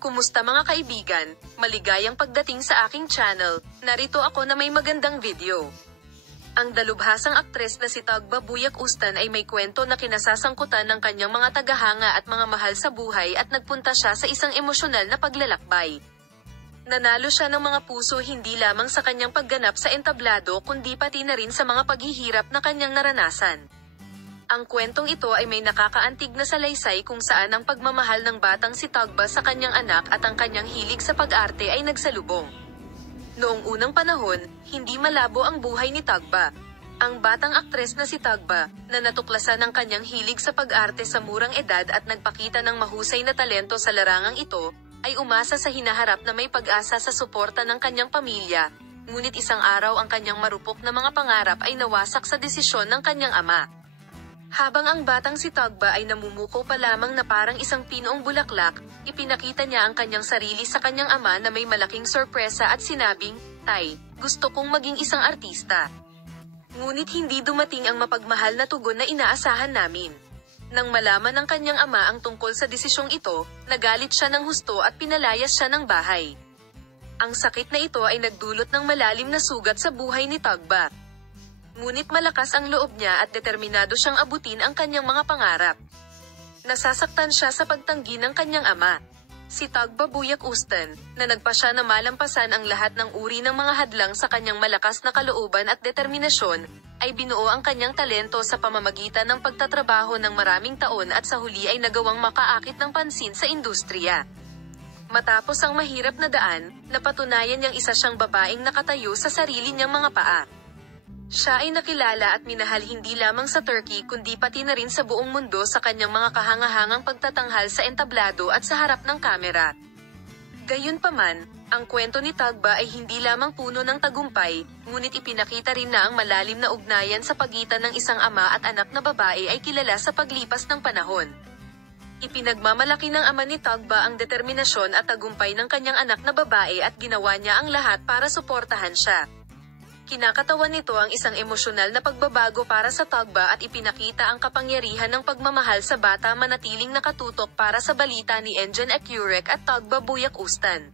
Kumusta mga kaibigan? Maligayang pagdating sa aking channel. Narito ako na may magandang video. Ang dalubhasang aktres na si Tagba Buyak Ustan ay may kwento na kinasasangkutan ng kanyang mga tagahanga at mga mahal sa buhay at nagpunta siya sa isang emosyonal na paglalakbay. Nanalo siya ng mga puso hindi lamang sa kanyang pagganap sa entablado kundi pati na rin sa mga paghihirap na kanyang naranasan. Ang kwentong ito ay may nakakaantig na salaysay kung saan ang pagmamahal ng batang si Tagba sa kanyang anak at ang kanyang hilig sa pag-arte ay nagsalubong. Noong unang panahon, hindi malabo ang buhay ni Tagba. Ang batang aktres na si Tagba, na natuklasan ng kanyang hilig sa pag-arte sa murang edad at nagpakita ng mahusay na talento sa larangang ito, ay umasa sa hinaharap na may pag-asa sa suporta ng kanyang pamilya, ngunit isang araw ang kanyang marupok na mga pangarap ay nawasak sa desisyon ng kanyang ama. Habang ang batang si Tagba ay namumuko pa lamang na parang isang pinoong bulaklak, ipinakita niya ang kanyang sarili sa kanyang ama na may malaking sorpresa at sinabing, "Tay, gusto kong maging isang artista." Ngunit hindi dumating ang mapagmahal na tugon na inaasahan namin. Nang malaman ng kanyang ama ang tungkol sa desisyong ito, nagalit siya ng husto at pinalayas siya ng bahay. Ang sakit na ito ay nagdulot ng malalim na sugat sa buhay ni Tagba. Ngunit malakas ang loob niya at determinado siyang abutin ang kanyang mga pangarap. Nasasaktan siya sa pagtanggi ng kanyang ama, si Tagba Buyak Ustan, na nagpa siya na malampasan ang lahat ng uri ng mga hadlang sa kanyang malakas na kalooban at determinasyon, ay binuo ang kanyang talento sa pamamagitan ng pagtatrabaho ng maraming taon at sa huli ay nagawang makaakit ng pansin sa industriya. Matapos ang mahirap na daan, napatunayan niyang isa siyang babaeng nakatayo sa sarili niyang mga paa. Siya ay nakilala at minahal hindi lamang sa Turkey kundi pati na rin sa buong mundo sa kanyang mga kahangahangang pagtatanghal sa entablado at sa harap ng kamera. Gayunpaman, ang kwento ni Tagba ay hindi lamang puno ng tagumpay, ngunit ipinakita rin na ang malalim na ugnayan sa pagitan ng isang ama at anak na babae ay kilala sa paglipas ng panahon. Ipinagmamalaki ng ama ni Tagba ang determinasyon at tagumpay ng kanyang anak na babae at ginawa niya ang lahat para suportahan siya. Kinakatawan nito ang isang emosyonal na pagbabago para sa Tagba at ipinakita ang kapangyarihan ng pagmamahal sa bata manatiling nakatutok para sa balita ni Engin Ecurek at Tagba Buyak Ustan.